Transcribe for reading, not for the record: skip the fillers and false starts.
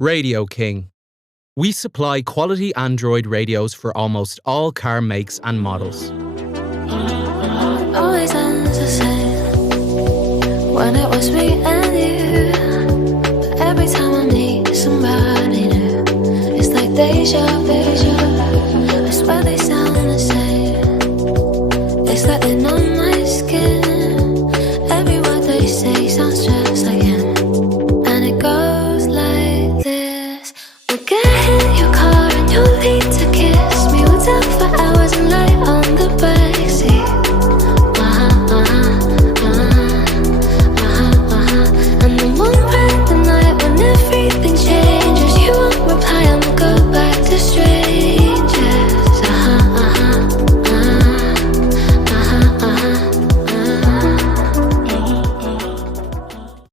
RadioKing. We supply quality Android radios for almost all car makes and models. Always ends the same when it was me and you. But every time I meet somebody new, it's like deja vu. I swear they sound the same. It's like they're not